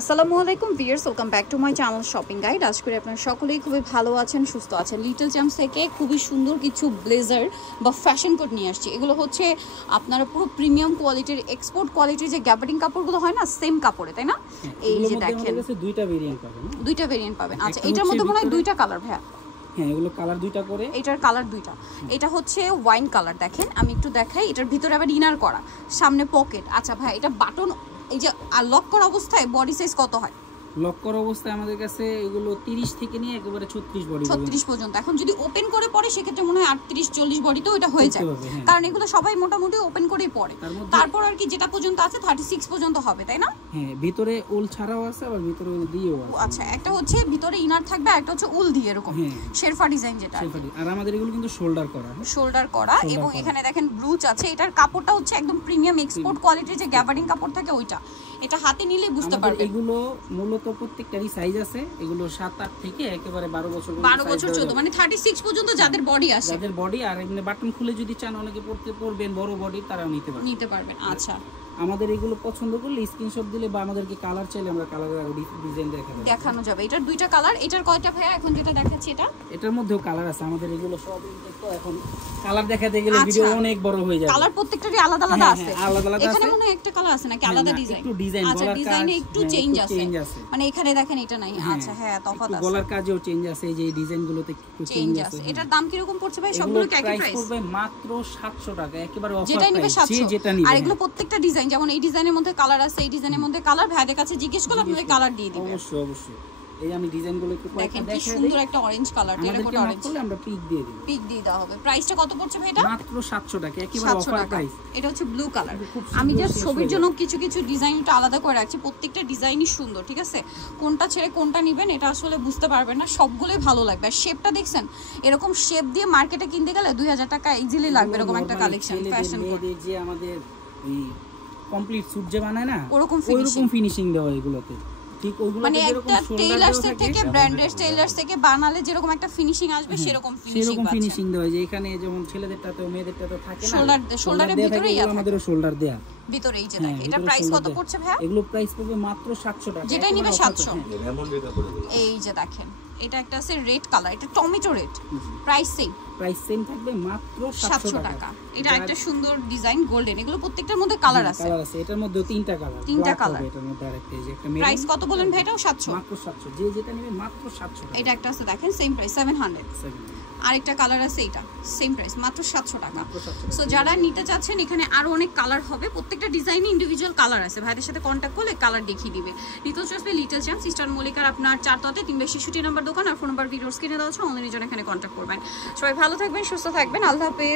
আসসালামু আলাইকুম viewers, welcome back to my channel shopping guide. আজ করে আপনারা সকলেই খুবই ভালো আছেন, সুস্থ আছেন। লিটল চ্যাম্পস থেকে খুবই সুন্দর কিছু ব্লেজার বা ফ্যাশন কোট নিয়ে আসছি। এগুলো হচ্ছে আপনারা পুরো প্রিমিয়াম কোয়ালিটির, এক্সপোর্ট কোয়ালিটির যে গ্যাবার্ডিং কাপড়গুলো হয় না, সেম কাপড়ে, তাই না? এই যে দেখেন দুইটা ভেরিয়েন্ট পাবেন। আচ্ছা, এটার মধ্যে মনে হয় দুইটা কালার ভাইয়া? হ্যাঁ, এগুলো কালার দুইটা করে। এটার কালার দুইটা। এটা হচ্ছে ওয়াইন কালার। দেখেন আমি একটু দেখাই, এটার ভিতরে আবার ইনার করা, সামনে পকেট। আচ্ছা ভাই, এটা বাটন এই যে লক করা অবস্থায় বডি সাইজ কত হয়? লক করা অবস্থায় আমাদের কাছে এগুলো 30 থেকে নিয়ে একেবারে 36 বডি 36 পর্যন্ত। এখন যদি ওপেন করে পরে সেক্ষেত্রে মনে হয় 38 40 বডিতেও এটা হয়ে যায়, কারণ এগুলো সবাই মোটামুটি ওপেন করেই পরে। তারপর আর কি যেটা পর্যন্ত আছে 36 পর্যন্ত হবে, তাই না? হ্যাঁ, ভিতরে উল ছাড়াও আছে, আবার ভিতরে উল দিয়েও আছে। আচ্ছা, একটা হচ্ছে ভিতরে ইনার থাকবে, একটা হচ্ছে উল দিয়ে এরকম শেরফা ডিজাইন যেটা। আর আমাদের এগুলো কিন্তু শোল্ডার করা, এবং এখানে দেখেন ব্রুচ আছে। এটার কাপড়টা হচ্ছে একদম প্রিমিয়াম এক্সপোর্ট কোয়ালিটির যে গ্যাবার্ডিং কাপড় থাকে ওইটা। এটা হাতে নিলে বুঝতে পারবেন। এগুলো মূলত প্রত্যেকটারই সাইজ আছে। এগুলো 7-8 থেকে একেবারে 12 বছর 14 মানে 36 পর্যন্ত যাদের বডি আছে, যাদের বডি। আর এমনি বাটন খুলে যদি চান অনেকে পরবেন বড় বডি, তারাও নিতে পারবেন। আচ্ছা, আমাদের এগুলো পছন্দ করলে স্ক্রিনশট দিলে বা আমাদেরকে কালার চাইলে আমরা কালারের আরো ডিজাইন দেখানো যাবে। এটার দুইটা কালার। এটার কয়টা ভাইয়া এখন যেটা দেখাচ্ছি এটার মধ্যেও কালার আছে। আমাদের এগুলো সব তো এখন কালার দেখাতে গেলে ভিডিও অনেক বড় হয়ে যাবে। কালার প্রত্যেকটারই আলাদা আলাদা আছে। এখানে মনে হয় একটা কালার আছে নাকি আলাদা ডিজাইন? একটু ডিজাইন, আচ্ছা, ডিজাইনে একটু চেঞ্জ আছে। মানে এখানে দেখেন এটা নাই। আচ্ছা, হ্যাঁ, তফাৎ আছে। গলার কাজেও চেঞ্জ আছে, এই যে ডিজাইনগুলোতে একটু চেঞ্জ আছে। এটার দাম কি রকম পড়ছে ভাই? সবগুলো কি একই প্রাইস? পড়বে মাত্র 700 টাকা, একেবারে অফার যেটা নিবে 700। যেটা নিবে। আর এগুলো প্রত্যেকটা ডিজাইন, যেমন এই ডিজাইনের মধ্যে কালার আছে, এই ডিজাইনের মধ্যে কালার। ভাইদের কাছে জিজ্ঞেস করলে আপনাদের কালার দিয়ে দিবে। অবশ্যই। এই আমি ডিজাইনগুলো একটু দেখেন কি সুন্দর একটা অরেঞ্জ কালার, টেরাকোটা অরেঞ্জ। আমরা পিক দিয়ে দিই। পিক দিয়ে দেওয়া হবে। প্রাইসটা কত পড়ছে ভাই এটা? মাত্র 700 টাকা, একেবারে অফার প্রাইস। এটা হচ্ছে ব্লু কালার। আমি জাস্ট ছবির জন্য কিছু কিছু ডিজাইনটা আলাদা করে রাখছি। প্রত্যেকটা ডিজাইনই সুন্দর, ঠিক আছে? কোনটা ছেড়ে কোনটা নেবেন এটা আসলে বুঝতে পারবেন না, সবগুলোই ভালো লাগবে। আর শেপটা দেখছেন, এরকম শেপ দিয়ে মার্কেটে কিনতে গেলে 2000 টাকা ইজিলি লাগবে এরকম একটা কালেকশন। ফ্যাশন কোড যে আমাদের এই কমপ্লিট স্যুট যে বানায় না, ওরকম ফিনিশিং দেওয়া এগুলোতে। ঠিক ওগুলো মানে একটা টেইলার্স থেকে, ব্র্যান্ডের টেইলার্স থেকে বানালে যেরকম একটা ফিনিশিং আসবে সেরকম ফিনিশিং দেওয়া। যে এখানে যেমন ছেলেদেরটাতেও মেয়েদেরটাতেও থাকে না, শোল্ডারের ভিতরেই আছে, আমাদেরও শোল্ডার দেয়া ভিতরে। এই যে দেখেন, এটা প্রাইস কত পড়ছে ভাইয়া? এগুলো প্রাইস পড়বে মাত্র 700 টাকা, যেটাই নিবে 700। এই যে দেখেন, এটা একটা আছে রেড কালার, এটা টমেটো রেড। প্রাইস সেম থাকবে মাত্র 700 টাকা। এটা একটা সুন্দর ডিজাইন, গোল্ডেন। এগুলো প্রত্যেকটার মধ্যে কালার আছে। এটার মধ্যে তিনটা কালার। এটার মধ্যে আরেকটা, এই যে একটা মেরুন। প্রাইস কত বলেন ভাই? এটাও 700, মাত্র 700। যে যেটা নেবে মাত্র 700 টাকা। এটা একটা আছে দেখেন, সেম প্রাইস 700। আরেকটা কালার আছে, এটা সেম প্রাইস, মাত্র 700 টাকা। সো যারা নিতে চাচ্ছেন, এখানে আরো অনেক কালার হবে। প্রত্যেকটা ডিজাইনে ইন্ডিভিজুয়াল কালার আছে। ভাইদের সাথে কন্ট্যাক্ট করলে কালার দেখিয়ে দিবে। Little choice little champs, eastern মল্লিকার আপনার 4 তলাতে 362 নম্বর দোকান। আর ফোন নাম্বার ভিডিওর স্ক্রিনে দেওয়া আছে, অনলাইনের জন্য এখানে কন্ট্যাক্ট করবেন। সবাই ভালো থাকবেন, সুস্থ থাকবেন। আল্লাহ হাফেজ।